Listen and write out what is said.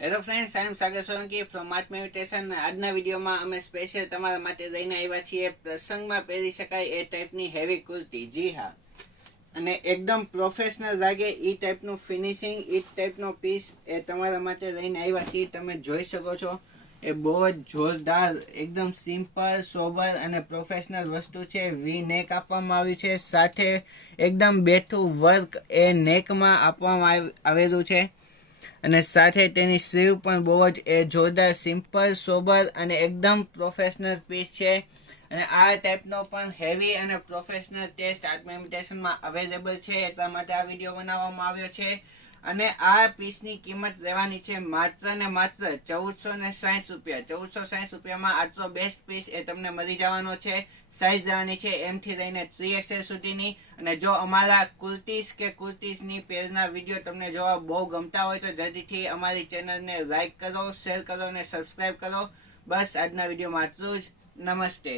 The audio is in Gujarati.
Hello friends, I am Sagar Solanki from Art Meditation. આજના વિડીયોમાં અમે સ્પેશિયલ તમારા માટે લઈને આવ્યા છીએ પ્રસંગમાં પહેરી શકાય એ ટાઈપની હેવી કુર્તી. જી હા, અને એકદમ પ્રોફેશનલ લાગે એ ટાઈપનું ફિનિશિંગ, એ ટાઈપનો પીસ એ તમારા માટે લઈને આવ્યા છીએ. તમે જોઈ શકો છો એ બહુ જ જોરદાર, એકદમ સિમ્પલ, સોબર અને પ્રોફેશનલ વસ્તુ છે. વી નેક આપવામાં આવ્યું છે, સાથે એકદમ બેઠું વર્ક એ નેકમાં આપવામાં આવેલું છે. અને સાથે તેની સ્લીવ પણ બહુ જ જોરદાર, સિમ્પલ, સોબર અને એકદમ પ્રોફેશનલ પીસ છે. અને આ ટાઈપનો પણ હેવી અને પ્રોફેશનલ ટેસ્ટ આર્ટ ઇમિટેશનમાં અવેલેબલ છે, એટલા માટે આ વિડીયો બનાવવામાં આવ્યો છે. અને આ પીસની કિંમત રહેવાની છે માત્ર ને માત્ર 1460 રૂપિયા. 1460 રૂપિયામાં આટલો બેસ્ટ પીસ એ તમને મળી જવાનો છે. સાઇઝ રહેવાની છે M થી લઈને 3XL સુધીની. અને જો અમારા કુર્તીઝ કે કુર્તીઝની પેજના વિડીયો તમને જોવા બહુ ગમતા હોય તો જલ્દીથી અમારી ચેનલને લાઈક કરો, શેર કરો અને સબસ્ક્રાઈબ કરો. બસ આજના વિડીયોમાં આટલું જ. નમસ્તે.